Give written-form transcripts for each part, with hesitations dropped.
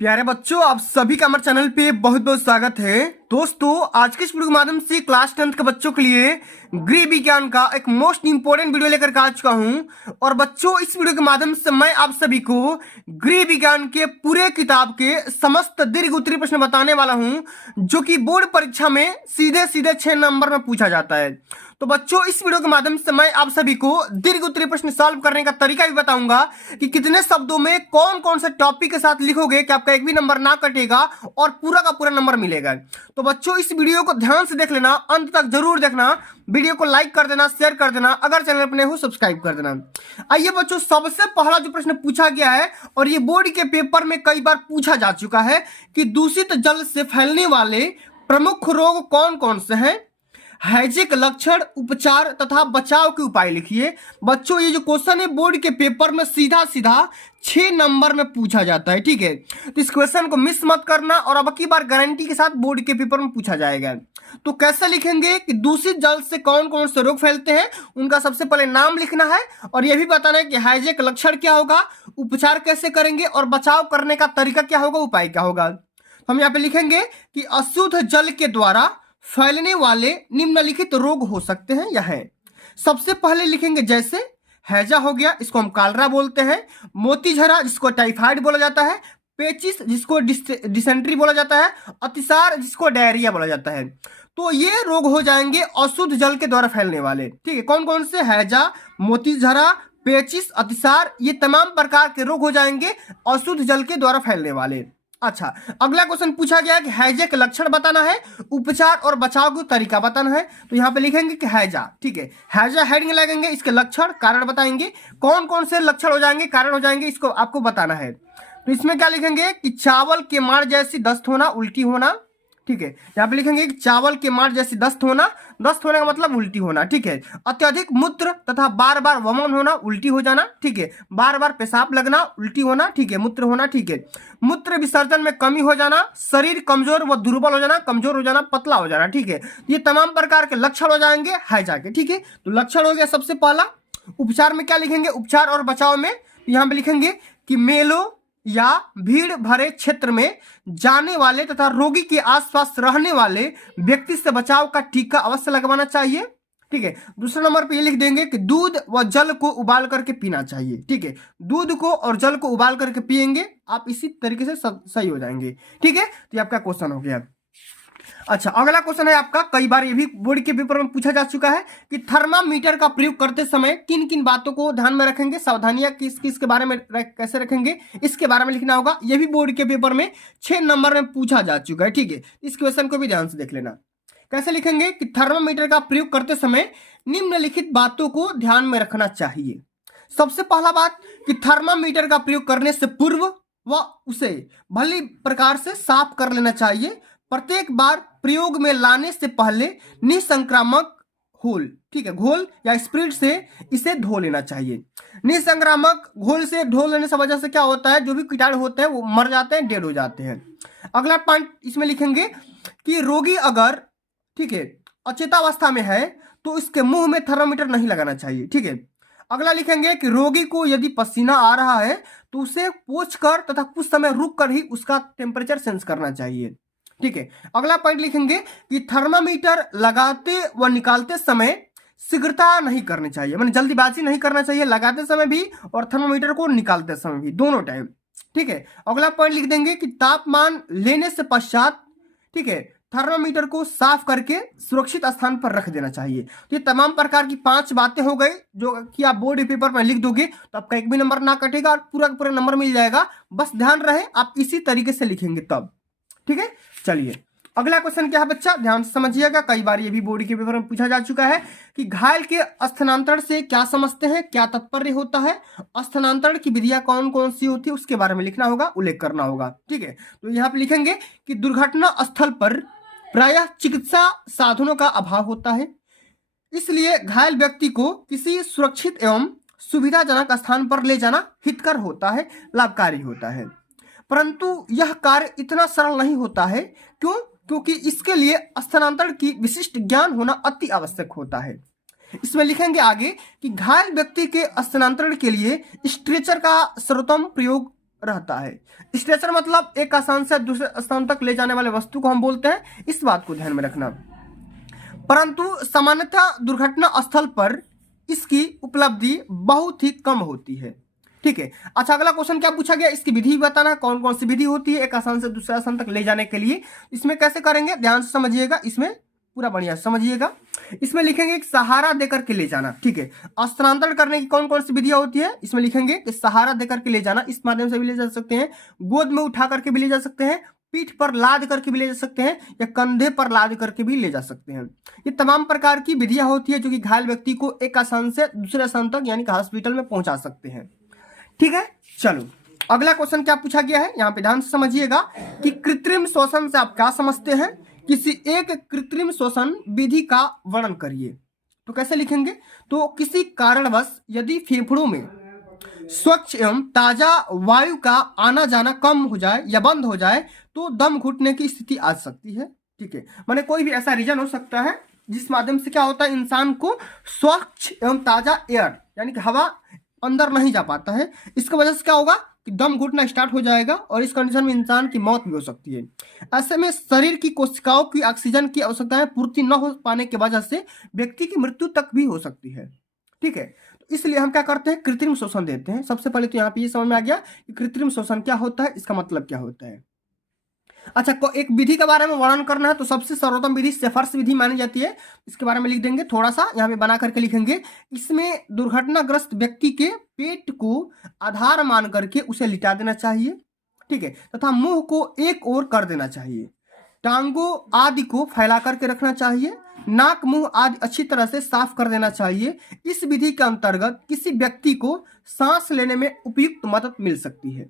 प्यारे बच्चों, आप सभी का हमारे चैनल पे बहुत बहुत स्वागत है। दोस्तों, आज के इस वीडियो के माध्यम से क्लास 10th के बच्चों के लिए गृह विज्ञान का एक मोस्ट इंपोर्टेंट वीडियो लेकर के आ चुका हूं। और बच्चों, इस वीडियो के माध्यम से मैं आप सभी को गृह विज्ञान के पूरे किताब के समस्त दीर्घ उत्तरीय प्रश्न बताने वाला हूं, जो कि बोर्ड परीक्षा में सीधे सीधे 6 नंबर में पूछा जाता है। तो बच्चों, इस वीडियो के माध्यम से मैं आप सभी को दीर्घ उत्तरीय प्रश्न सॉल्व करने का तरीका भी बताऊंगा कि कितने शब्दों में कौन कौन से टॉपिक के साथ लिखोगे कि आपका एक भी नंबर ना कटेगा और पूरा का पूरा नंबर मिलेगा। तो बच्चों, इस वीडियो को ध्यान से देख लेना, अंत तक जरूर देखना, वीडियो को लाइक कर देना, शेयर कर देना, अगर चैनल पर नए हो सब्सक्राइब कर देना। आइए बच्चों, सबसे पहला जो प्रश्न पूछा गया है और ये बोर्ड के पेपर में कई बार पूछा जा चुका है कि दूषित जल से फैलने वाले प्रमुख रोग कौन कौन से हैं, हैजे के लक्षण, उपचार तथा बचाव के उपाय लिखिए। बच्चों, ये जो क्वेश्चन है बोर्ड के पेपर में सीधा सीधा 6 नंबर में पूछा जाता है। ठीक है, तो इस क्वेश्चन को मिस मत करना और अब की बार गारंटी के साथ बोर्ड के पेपर में पूछा जाएगा। तो कैसे लिखेंगे कि दूषित जल से कौन कौन से रोग फैलते हैं, उनका सबसे पहले नाम लिखना है और यह भी बताना है कि हैजे का लक्षण क्या होगा, उपचार कैसे करेंगे और बचाव करने का तरीका क्या होगा, उपाय क्या होगा। हम यहाँ पे लिखेंगे कि अशुद्ध जल के द्वारा फैलने वाले निम्नलिखित रोग हो सकते हैं। यह है, सबसे पहले लिखेंगे जैसे हैजा हो गया, इसको हम कालरा बोलते हैं, मोतीझरा जिसको टाइफाइड बोला जाता है, पेचिस जिसको डिसेंट्री बोला जाता है, अतिसार जिसको डायरिया बोला जाता है। तो ये रोग हो जाएंगे अशुद्ध जल के द्वारा फैलने वाले। ठीक है, कौन कौन से? हैजा, मोतीझरा, पेचिस, अतिसार, ये तमाम प्रकार के रोग हो जाएंगे अशुद्ध जल के द्वारा फैलने वाले। अच्छा, अगला क्वेश्चन पूछा गया कि हैजे के लक्षण बताना है, उपचार और बचाव का तरीका बताना है। तो यहाँ पे लिखेंगे कि हैजा। ठीक है, हैजा हेडिंग लगेंगे, इसके लक्षण कारण बताएंगे, कौन कौन से लक्षण हो जाएंगे, कारण हो जाएंगे, इसको आपको बताना है। तो इसमें क्या लिखेंगे कि चावल के मार जैसी दस्त होना, उल्टी होना। ठीक है, यहाँ पे लिखेंगे कि चावल के मार जैसी दस्त होना, दस्त होने का मतलब उल्टी होना। ठीक है, अत्यधिक मूत्र तथा बार बार वमन होना, उल्टी हो जाना। ठीक है, बार बार पेशाब लगना, उल्टी होना। ठीक है, मूत्र होना। ठीक है, मूत्र विसर्जन में कमी हो जाना, शरीर कमजोर व दुर्बल हो जाना, कमजोर हो जाना, पतला हो जाना। ठीक है, ये तमाम प्रकार के लक्षण हो जाएंगे हैजा के। ठीक है, तो लक्षण हो गया सबसे पहला। उपचार में क्या लिखेंगे? उपचार और बचाव में यहाँ पे लिखेंगे कि मेलों या भीड़ भरे क्षेत्र में जाने वाले तथा रोगी के आसपास रहने वाले व्यक्ति से बचाव का टीका अवश्य लगवाना चाहिए। ठीक है, दूसरे नंबर पे ये लिख देंगे कि दूध व जल को उबाल करके पीना चाहिए। ठीक है, दूध को और जल को उबाल करके पिएंगे आप, इसी तरीके से सही हो जाएंगे। ठीक है, तो ये आपका क्वेश्चन हो गया। अच्छा, अगला क्वेश्चन है आपका, कई बार ये भी बोर्ड के पेपर में पूछा जा चुका है कि थर्मामीटर का प्रयोग करते समय किन किन बातों को ध्यान में रखेंगे, सावधानियां किस किस के बारे में कैसे रखेंगे, इसके बारे में लिखना होगा। ये भी बोर्ड के पेपर में 6 नंबर में पूछा जा चुका है। ठीक है, इस क्वेश्चन को भी ध्यान से देख लेना। कैसे लिखेंगे कि थर्मामीटर का प्रयोग करते समय निम्नलिखित बातों को ध्यान में रखना चाहिए। सबसे पहला बात कि थर्मामीटर का प्रयोग करने से पूर्व व उसे भली प्रकार से साफ कर लेना चाहिए। प्रत्येक बार प्रयोग में लाने से पहले निसंक्रामक घोल, ठीक है, घोल या स्प्रिट से इसे धो लेना चाहिए। निसंक्रामक घोल से धो लेने से वजह से क्या होता है, जो भी कीटाणु होते हैं वो मर जाते हैं, डेड हो जाते हैं। अगला पॉइंट इसमें लिखेंगे कि रोगी अगर, ठीक है, अचेतावस्था में है तो इसके मुंह में थर्मामीटर नहीं लगाना चाहिए। ठीक है, अगला लिखेंगे कि रोगी को यदि पसीना आ रहा है तो उसे पोंछ कर तथा कुछ समय रुक कर ही उसका टेम्परेचर सेंस करना चाहिए। ठीक है, अगला पॉइंट लिखेंगे कि थर्मामीटर लगाते व निकालते समय शीघ्रता नहीं करनी चाहिए, माने जल्दीबाजी नहीं करना चाहिए, लगाते समय भी और थर्मामीटर को निकालते समय भी, दोनों टाइम। ठीक है, अगला पॉइंट लिख देंगे कि तापमान लेने से पश्चात, ठीक है, थर्मामीटर को साफ करके सुरक्षित स्थान पर रख देना चाहिए। तो ये तमाम प्रकार की 5 बातें हो गई जो कि आप बोर्ड पेपर में लिख दोगे तो आपका एक भी नंबर ना कटेगा और पूरा का पूरा नंबर मिल जाएगा। बस ध्यान रहे आप इसी तरीके से लिखेंगे तब। ठीक है, चलिए अगला क्वेश्चन क्या है बच्चा, ध्यान से समझिएगा। कई बार ये भी बोर्ड के पेपर में पूछा जा चुका है कि घायल के स्थानांतरण से क्या समझते हैं, क्या तात्पर्य होता है, स्थानांतरण की विधियां कौन कौन सी होती है, उसके बारे में लिखना होगा, उल्लेख करना होगा। ठीक है, तो यहाँ पे लिखेंगे कि दुर्घटना स्थल पर प्रायः चिकित्सा साधनों का अभाव होता है, इसलिए घायल व्यक्ति को किसी सुरक्षित एवं सुविधाजनक स्थान पर ले जाना हितकर होता है, लाभकारी होता है। परंतु यह कार्य इतना सरल नहीं होता है। क्यों? क्योंकि इसके लिए स्थानांतरण की विशिष्ट ज्ञान होना अति आवश्यक होता है। इसमें लिखेंगे आगे कि घायल व्यक्ति के स्थानांतरण के लिए स्ट्रेचर का सर्वोत्तम प्रयोग रहता है। स्टेशन मतलब एक स्थान से दूसरे स्थान तक ले जाने वाले वस्तु को हम बोलते हैं, इस बात को ध्यान में रखना। परंतु सामान्यतः दुर्घटना स्थल पर इसकी उपलब्धि बहुत ही कम होती है। ठीक है। अच्छा, अगला क्वेश्चन क्या पूछा गया, इसकी विधि बताना, कौन कौन सी विधि होती है एक स्थान से दूसरे स्थान तक ले जाने के लिए। इसमें कैसे करेंगे, ध्यान से समझिएगा, इसमें पूरा बढ़िया समझिएगा। इसमें लिखेंगे एक सहारा देकर के ले जाना। ठीक है। स्थानांतरण करने की कौन कौन सी विधियां होती है, इसमें लिखेंगे कि सहारा देकर के ले जाना, इस माध्यम से भी ले जा सकते हैं, गोद में उठा करके भी ले जा सकते हैं, पीठ पर लाद करके भी ले जा सकते हैं, या कंधे पर लाद करके भी ले जा सकते हैं। ये तमाम प्रकार की विधियां होती है जो कि घायल व्यक्ति को एक स्थान से दूसरे स्थान तक यानी कि हॉस्पिटल में पहुंचा सकते हैं। ठीक है। चलो, अगला क्वेश्चन क्या पूछा गया है, यहाँ पे ध्यान से समझिएगा कि कृत्रिम श्वसन से आप क्या समझते हैं। किसी एक कृत्रिम श्वसन विधि का वर्णन करिए। तो कैसे लिखेंगे, तो किसी कारणवश यदि फेफड़ों में स्वच्छ एवं ताजा वायु का आना जाना कम हो जाए या बंद हो जाए तो दम घुटने की स्थिति आ सकती है। ठीक है। माने कोई भी ऐसा रीजन हो सकता है जिस माध्यम से क्या होता है, इंसान को स्वच्छ एवं ताजा एयर यानी कि हवा अंदर नहीं जा पाता है। इसकी वजह से क्या होगा कि दम घुटना स्टार्ट हो जाएगा और इस कंडीशन में इंसान की मौत भी हो सकती है। ऐसे में शरीर की कोशिकाओं की ऑक्सीजन की आवश्यकताएं पूर्ति न हो पाने की वजह से व्यक्ति की मृत्यु तक भी हो सकती है। ठीक है। तो इसलिए हम क्या करते हैं, कृत्रिम श्वसन देते हैं। सबसे पहले तो यहाँ पे ये समझ में आ गया कि कृत्रिम श्वसन क्या होता है, इसका मतलब क्या होता है। अच्छा, एक विधि के बारे में वर्णन करना है तो सबसे सर्वोत्तम विधि सेफर्स विधि मानी जाती है। इसके बारे में लिख देंगे, थोड़ा सा यहाँ पे बना करके लिखेंगे। इसमें दुर्घटनाग्रस्त व्यक्ति के पेट को आधार मान करके उसे लिटा देना चाहिए। ठीक है। तथा मुंह को एक ओर कर देना चाहिए, टांगों आदि को फैला करके रखना चाहिए, नाक मुंह आदि अच्छी तरह से साफ कर देना चाहिए। इस विधि के अंतर्गत किसी व्यक्ति को सांस लेने में उपयुक्त मदद मिल सकती है।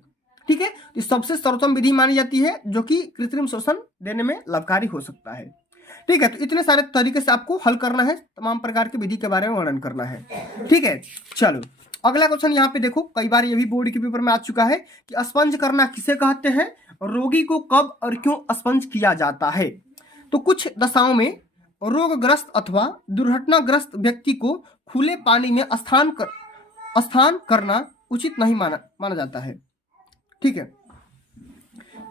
ठीक है। तो सबसे सर्वोत्तम विधि मानी जाती है जो कि कृत्रिम श्वसन देने में लाभकारी हो सकता है। ठीक है। तो इतने सारे तरीके से आपको हल करना है, तमाम प्रकार की विधि के बारे में वर्णन करना है। ठीक है। चलो, अगला क्वेश्चन यहाँ पे देखो, कई बार ये भी बोर्ड के पेपर में आ चुका है कि स्पंज करना किसे कहते हैं, रोगी को कब और क्यों स्पंज किया जाता है। तो कुछ दशाओं में रोगग्रस्त अथवा दुर्घटनाग्रस्त व्यक्ति को खुले पानी में स्नान करना उचित नहीं माना जाता है। ठीक है।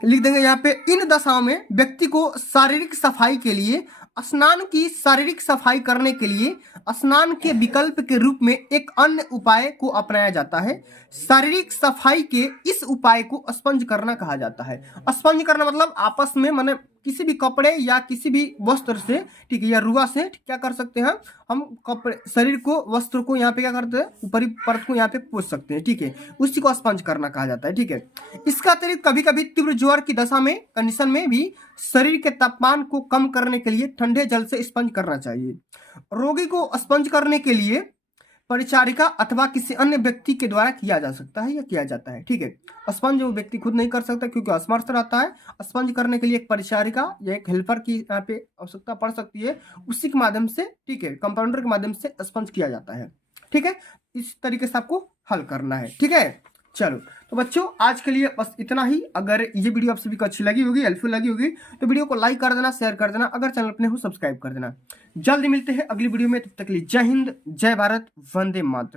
लिख देंगे यहाँ पे, इन दशाओं में व्यक्ति को शारीरिक सफाई के लिए शारीरिक सफाई करने के लिए स्नान के विकल्प के रूप में एक अन्य उपाय को अपनाया जाता है। शारीरिक सफाई के इस उपाय को स्पंज करना कहा जाता है। स्पंज करना मतलब आपस में माने किसी भी कपड़े या किसी भी वस्त्र से, ठीक है, या रुआ से क्या कर सकते हैं हम, कपड़े शरीर को वस्त्र को यहाँ पे क्या करते हैं, ऊपरी परत को यहाँ पे पोंछ सकते हैं। ठीक है। उसी को स्पंज करना कहा जाता है। ठीक है। इसका अतिरिक्त कभी कभी तीव्र ज्वर की दशा में कंडीशन में भी शरीर के तापमान को कम करने के लिए ठंडे जल से स्पंज करना चाहिए। रोगी को स्पंज करने के लिए परिचारिका अथवा किसी अन्य व्यक्ति के द्वारा किया जा सकता है या किया जाता है। ठीक है। स्पंज वो व्यक्ति खुद नहीं कर सकता क्योंकि असमर्थ रहता है। स्पंज करने के लिए एक परिचारिका या एक हेल्पर की यहाँ पे आवश्यकता पड़ सकती है, उसी के माध्यम से, ठीक है, कंपाउंडर के माध्यम से स्पंज किया जाता है। ठीक है। इस तरीके से आपको हल करना है। ठीक है। चलो, तो बच्चों आज के लिए बस इतना ही। अगर ये वीडियो आप सभी को अच्छी लगी होगी, हेल्पफुल लगी होगी, तो वीडियो को लाइक कर देना, शेयर कर देना, अगर चैनल पर हो सब्सक्राइब कर देना। जल्दी मिलते हैं अगली वीडियो में, तब तक के लिए जय हिंद, जय भारत, वंदे मातरम।